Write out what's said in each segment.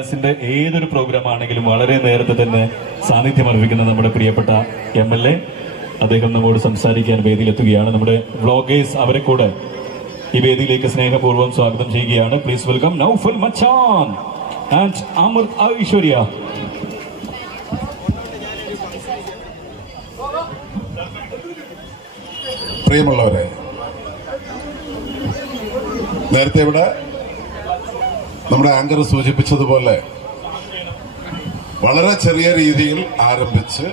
ഏതൊരു പ്രോഗ്രാം ആണെങ്കിലും വളരെ നേരത്തെ തന്നെ സാന്നിധ്യം അർപ്പിക്കുന്ന നമ്മുടെ പ്രിയപ്പെട്ട MLA അദ്ദേഹം നമ്മോട് സംസാരിക്കാൻ വേദിയിലെത്തുകയാണ്. നമ്മുടെ വ്ളോഗേഴ്സ് അവരെ കൂടെ ഈ വേദിയിലേക്ക് സ്നേഹപൂർവ്വം സ്വാഗതം ചെയ്യുകയാണ്. Please welcome Naufal Machan and അമൃത് ഐശ്വര്യ. പ്രിയമുള്ളവരെ, നേരത്തെ ഇവിടെ നമ്മുടെ ആങ്കർ സൂചിപ്പിച്ചതുപോലെ വളരെ ചെറിയ രീതിയിൽ ആരംഭിച്ച്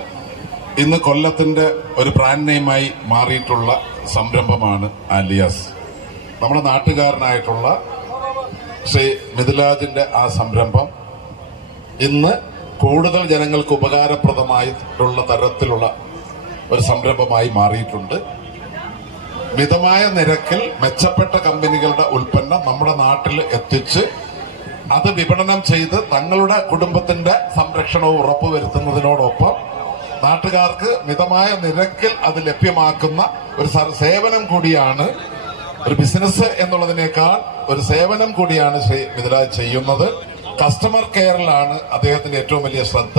ഇന്ന് കൊല്ലത്തിന്റെ ഒരു ബ്രാൻഡ് നെയിമായി മാറിയിട്ടുള്ള സംരംഭമാണ് ആലിയാസ്. നമ്മുടെ നാട്ടുകാരനായിട്ടുള്ള ശ്രീ മിഥിലാജിന്റെ ആ സംരംഭം ഇന്ന് കൂടുതൽ ജനങ്ങൾക്ക് ഉപകാരപ്രദമായിട്ടുള്ള തരത്തിലുള്ള ഒരു സംരംഭമായി മാറിയിട്ടുണ്ട്. മിതമായ നിരക്കിൽ മെച്ചപ്പെട്ട കമ്പനികളുടെ ഉൽപ്പന്നം നമ്മുടെ നാട്ടിൽ എത്തിച്ച് അത് വിപണനം ചെയ്ത് തങ്ങളുടെ കുടുംബത്തിന്റെ സംരക്ഷണവും ഉറപ്പുവരുത്തുന്നതിനോടൊപ്പം നാട്ടുകാർക്ക് മിതമായ നിരക്കിൽ അത് ലഭ്യമാക്കുന്ന ഒരു സേവനം കൂടിയാണ്, ഒരു ബിസിനസ് എന്നുള്ളതിനേക്കാൾ ഒരു സേവനം കൂടിയാണ് ശ്രീ മിഥിലാജ് ചെയ്യുന്നത്. കസ്റ്റമർ കെയറിലാണ് അദ്ദേഹത്തിന്റെ ഏറ്റവും വലിയ ശ്രദ്ധ.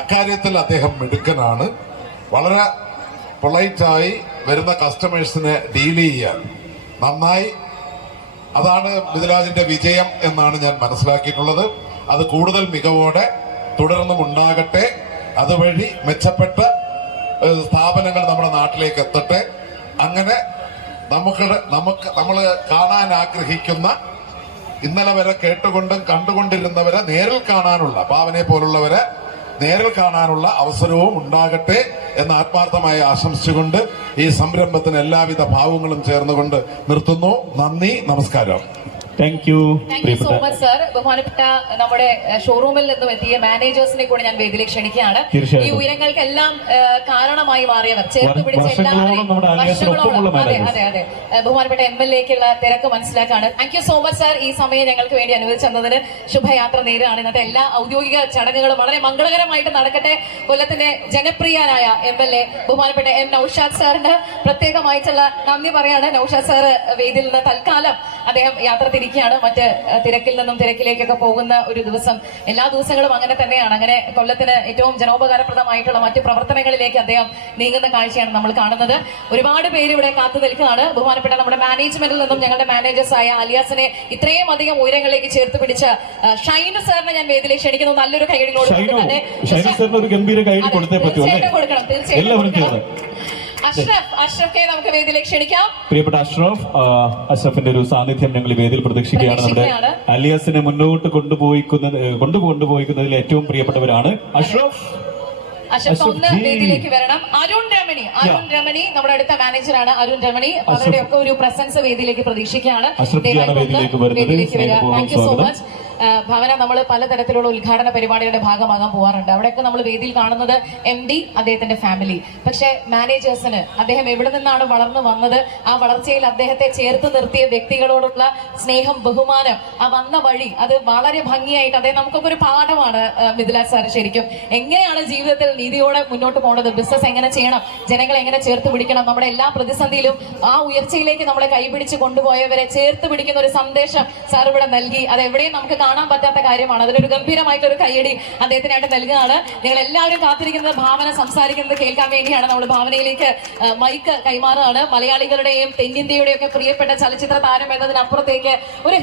അക്കാര്യത്തിൽ അദ്ദേഹം മിടുക്കനാണ്. വളരെ പൊളൈറ്റായി വരുന്ന കസ്റ്റമേഴ്സിനെ ഡീൽ ചെയ്യാൻ നന്നായി, അതാണ് മിഥിലാജിന്റെ വിജയം എന്നാണ് ഞാൻ മനസ്സിലാക്കിയിട്ടുള്ളത്. അത് കൂടുതൽ മികവോടെ തുടർന്നും ഉണ്ടാകട്ടെ. അതുവഴി മെച്ചപ്പെട്ട സ്ഥാപനങ്ങൾ നമ്മുടെ നാട്ടിലേക്ക് എത്തട്ടെ. അങ്ങനെ നമ്മൾ കാണാൻ ആഗ്രഹിക്കുന്ന, ഇന്നലെ വരെ കേട്ടുകൊണ്ടും കണ്ടുകൊണ്ടിരുന്നവരെ നേരിൽ കാണാനുള്ള, ഭാവനെ പോലുള്ളവരെ നേരിൽ കാണാനുള്ള അവസരവും ഉണ്ടാകട്ടെ എന്ന് ആത്മാർത്ഥമായി ആശംസിച്ചുകൊണ്ട് ഈ സംരംഭത്തിന് എല്ലാവിധ ഭാവങ്ങളും ചേർന്നുകൊണ്ട് നിർത്തുന്നു. നന്ദി, നമസ്കാരം. Thank you so much sir. ബഹുമാനപ്പെട്ട നമ്മുടെ ഷോറൂമിൽ നിന്നും എത്തിയ മാനേജേഴ്സിനെ കൂടെ ഞാൻ വേദിയിലേക്ക് ക്ഷണിക്കുകയാണ്. ഈ ഉയരങ്ങൾക്കെല്ലാം കാരണമായി മാറിയവർ, ചേർത്ത് പിടിച്ച എല്ലാ വർഷങ്ങളോളം, അതെ ബഹുമാനപ്പെട്ട MLAക്കുള്ള തിരക്ക് മനസ്സിലാക്കാണ്. Thank you so much sir. ഈ സമയം ഞങ്ങൾക്ക് വേണ്ടി അനുവദിച്ചു തന്നതിന് ശുഭയാത്ര നേരാണ്. ഇന്നത്തെ എല്ലാ ഔദ്യോഗിക ചടങ്ങുകളും വളരെ മംഗളകരമായിട്ട് നടക്കട്ടെ. കൊല്ലത്തിന്റെ ജനപ്രിയനായ MLA ബഹുമാനപ്പെട്ട M. നൌഷാദ് സാറിന് പ്രത്യേകമായിട്ടുള്ള നന്ദി പറയാണ്. നൌഷാദ് സാർ വേദിയിൽ നിന്ന് തൽക്കാലം അദ്ദേഹം യാത്ര തിരിക്കുകയാണ്. മറ്റ് തിരക്കിൽ നിന്നും തിരക്കിലേക്കൊക്കെ പോകുന്ന ഒരു ദിവസം. എല്ലാ ദിവസങ്ങളും അങ്ങനെ തന്നെയാണ്. അങ്ങനെ കൊല്ലത്തിന് ഏറ്റവും ജനോപകാരപ്രദമായിട്ടുള്ള മറ്റ് പ്രവർത്തനങ്ങളിലേക്ക് അദ്ദേഹം നീങ്ങുന്ന കാഴ്ചയാണ് നമ്മൾ കാണുന്നത്. ഒരുപാട് പേര് ഇവിടെ കാത്തു നിൽക്കുകയാണ്. ബഹുമാനപ്പെട്ട നമ്മുടെ മാനേജ്മെന്റിൽ നിന്നും ഞങ്ങളുടെ മാനേജേഴ്സായ ആലിയാസിനെ ഇത്രയും അധികം ഉയരങ്ങളിലേക്ക് ചേർത്ത് പിടിച്ച ഷൈനു സാറിനെ ഞാൻ വേദിയിലേക്ക് ക്ഷണിക്കുന്നു. നല്ലൊരു കൈയടികളോട് കൊടുക്കണം. തീർച്ചയായിട്ടും അഷ്റഫെ നമുക്ക് വേദിയിലേക്ക് ക്ഷണിക്കാം. പ്രിയപ്പെട്ട അഷ്റഫിന്റെ ഒരു സാന്നിധ്യം ഞങ്ങൾ വേദിയിൽ പ്രതീക്ഷിക്കുകയാണ്. നമ്മുടെ ആലിയാസിനെ മുന്നോട്ട് കൊണ്ടുപോയിക്കുന്നതിൽ ഏറ്റവും പ്രിയപ്പെട്ടവരാണ് അഷ്റഫ്. ഒന്ന് വേദിയിലേക്ക് വരണം. അരുൺ രമണി നമ്മുടെ അടുത്ത മാനേജറാണ്. അരുൺ രമണി, അവരുടെ ഒക്കെ ഒരു പ്രസൻസ് വേദിയിലേക്ക് പ്രതീക്ഷിക്കുകയാണ്. Thank you so much. Bhavana നമ്മൾ പലതരത്തിലുള്ള ഉദ്ഘാടന പരിപാടികളുടെ ഭാഗമാകാൻ പോകാറുണ്ട്. അവിടെയൊക്കെ നമ്മൾ വേദിയിൽ കാണുന്നത് MD, അദ്ദേഹത്തിന്റെ ഫാമിലി. പക്ഷെ മാനേജേഴ്സിന് അദ്ദേഹം എവിടെ നിന്നാണ് വളർന്നു വന്നത്, ആ വളർച്ചയിൽ അദ്ദേഹത്തെ ചേർത്ത് നിർത്തിയ വ്യക്തികളോടുള്ള സ്നേഹം, ബഹുമാനം, ആ വന്ന വഴി, അത് വളരെ ഭംഗിയായിട്ട് അദ്ദേഹം നമുക്കൊക്കെ ഒരു പാഠമാണ്. മിഥിലാജ് സാർ ശരിക്കും എങ്ങനെയാണ് ജീവിതത്തിൽ നീതിയോടെ മുന്നോട്ട് പോകേണ്ടത്, ബിസിനസ് എങ്ങനെ ചെയ്യണം, ജനങ്ങളെ എങ്ങനെ ചേർത്ത് പിടിക്കണം, നമ്മുടെ എല്ലാ പ്രതിസന്ധിയിലും ആ ഉയർച്ചയിലേക്ക് നമ്മളെ കൈപിടിച്ച് കൊണ്ടുപോയവരെ ചേർത്ത് പിടിക്കുന്ന ഒരു സന്ദേശം സാർ ഇവിടെ നൽകി. അത് എവിടെയും നമുക്ക് കാണാൻ പറ്റാത്ത കാര്യമാണ്. അതിലൊരു ഗംഭീരമായിട്ടൊരു കൈയടി അദ്ദേഹത്തിനായിട്ട് നൽകുകയാണ്. നിങ്ങൾ എല്ലാവരും കാത്തിരിക്കുന്നത് ഭാവന സംസാരിക്കുന്നത് കേൾക്കാൻ വേണ്ടിയാണ്. നമ്മൾ ഭാവനയിലേക്ക് മൈക്ക് കൈമാറുകയാണ്. മലയാളികളുടെയും തെന്നിന്ത്യയുടെയും ഒക്കെ പ്രിയപ്പെട്ട ചലച്ചിത്ര താരം എന്നതിനപ്പുറത്തേക്ക് ഒരു